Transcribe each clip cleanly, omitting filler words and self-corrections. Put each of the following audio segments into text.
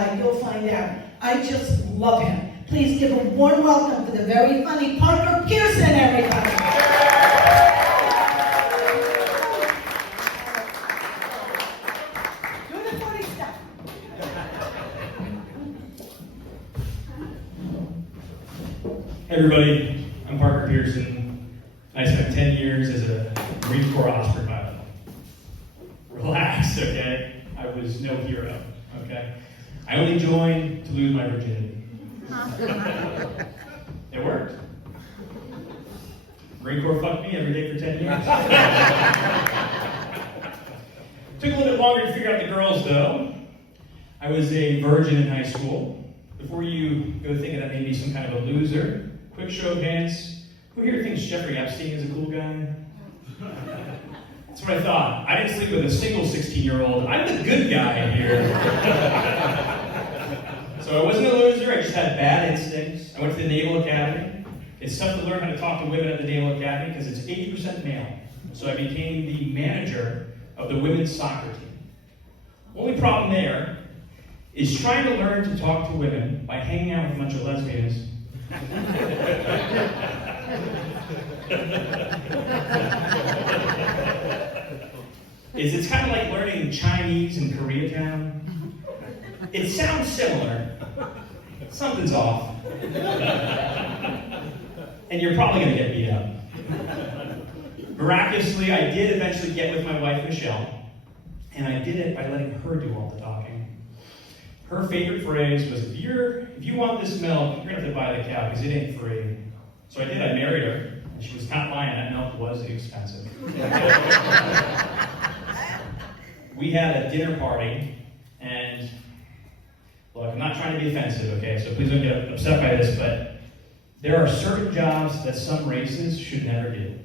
guy, you'll find out. I just love him. Please give a warm welcome to the very funny Parker Pierson, everybody. Do the funny stuff. Hey everybody, I'm Parker Pierson. I spent 10 years as a Marine Corps Osprey pilot. Relax, okay? I was no hero, okay? I only joined to lose my virginity. It worked. Marine Corps fucked me every day for 10 years. Took a little bit longer to figure out the girls, though. I was a virgin in high school. Before you go thinking that maybe some kind of a loser, quick show of hands. Who here thinks Jeffrey Epstein is a cool guy? That's what I thought. I didn't sleep with a single 16-year-old. I'm the good guy here. So I wasn't a loser, I just had bad instincts. I went to the Naval Academy. It's tough to learn how to talk to women at the Naval Academy because it's 80% male. So I became the manager of the women's soccer team. Only problem there is trying to learn to talk to women by hanging out with a bunch of lesbians. It's kind of like learning Chinese in Koreatown. It sounds similar. Something's off. And you're probably going to get beat up. Miraculously, I did eventually get with my wife, Michelle, and I did it by letting her do all the talking. Her favorite phrase was, if you want this milk, you're going to have to buy the cow because it ain't free. So I did, I married her, and she was not lying, that milk was expensive. We had a dinner party, and look, I'm not trying to be offensive, okay, so please don't get upset by this, but there are certain jobs that some races should never do.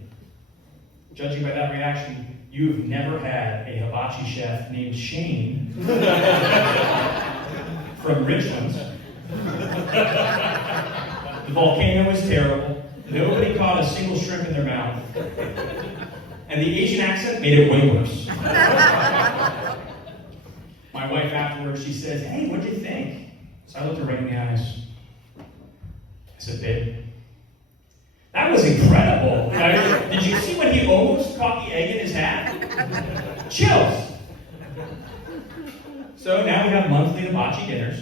Judging by that reaction, you've never had a hibachi chef named Shane from Richmond. The volcano was terrible. Nobody caught a single shrimp in their mouth. And the Asian accent made it way worse. My wife afterwards, she says, hey, what'd you think? So I looked her right in the eyes. I said, babe, that was incredible. Did you see when he almost caught the egg in his hat? Chills. So now we have monthly hibachi dinners.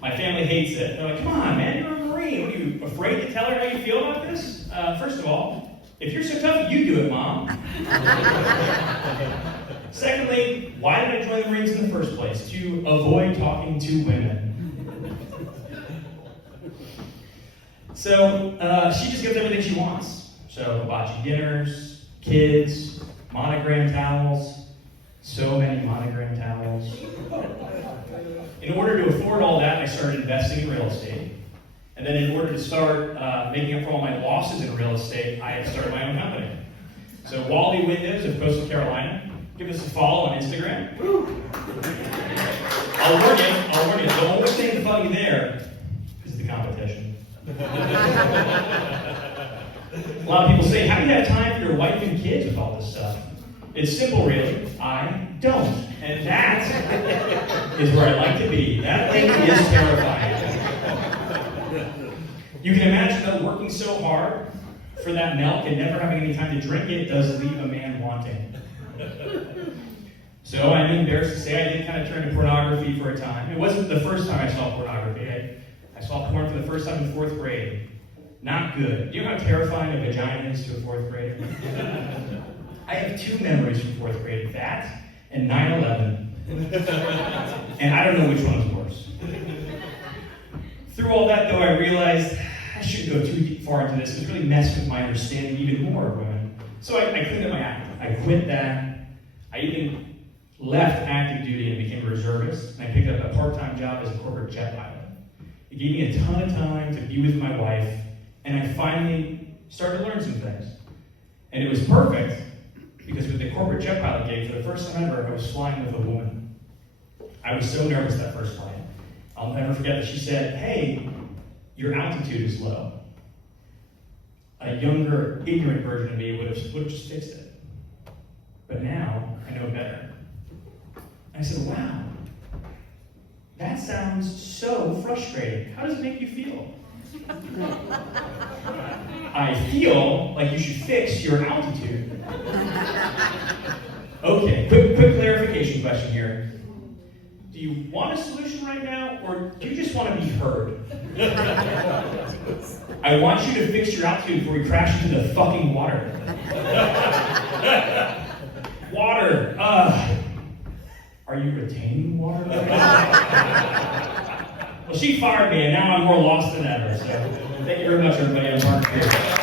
My family hates it. They're like, come on, man, you're a Marine. What, are you afraid to tell her how you feel about this? First of all, if you're so tough, you do it, Mom. Secondly, why did I join the Marines in the first place? To avoid talking to women. So she just gets everything she wants. So hibachi dinners, kids, monogram towels, so many monogram towels. In order to afford all that, I started investing in real estate. And then in order to start making up for all my losses in real estate, I started my own company. So Wally Windows of Coastal Carolina, give us a follow on Instagram. I'll warn you, the only thing funny there is the competition. A lot of people say, how do you have time for your wife and kids with all this stuff? It's simple, really. I don't. And that is where I like to be. That thing is terrifying. You can imagine that working so hard for that milk and never having any time to drink it does leave a man wanting. So I'm embarrassed to say I did kind of turn to pornography for a time. It wasn't the first time I saw pornography. I saw porn for the first time in 4th grade. Not good. Do you know how terrifying a vagina is to a 4th grader? I have 2 memories from 4th grade, that and 9/11. And I don't know which one was worse. Through all that, though, I realized I shouldn't go too far into this. It was really messed with my understanding even more of women. So I cleaned up my act. I quit that. I even left active duty and became a reservist. And I picked up a part-time job as a corporate jet pilot. It gave me a ton of time to be with my wife, and I finally started to learn some things. And it was perfect, because with the corporate jet pilot gig, for the first time ever, I was flying with a woman. I was so nervous that first flight. I'll never forget that she said, hey, your altitude is low. A younger, ignorant version of me would have just fixed it. But now, I know better. I said, wow, that sounds so frustrating. How does it make you feel? I feel like you should fix your altitude. Okay, quick clarification question here. Do you want a solution right now, or do you just want to be heard? I want you to fix your altitude before we crash into the fucking water. Water. Are you retaining water? Well, she fired me, and now I'm more lost than ever. So, thank you very much, everybody. I'm Mark Pierce.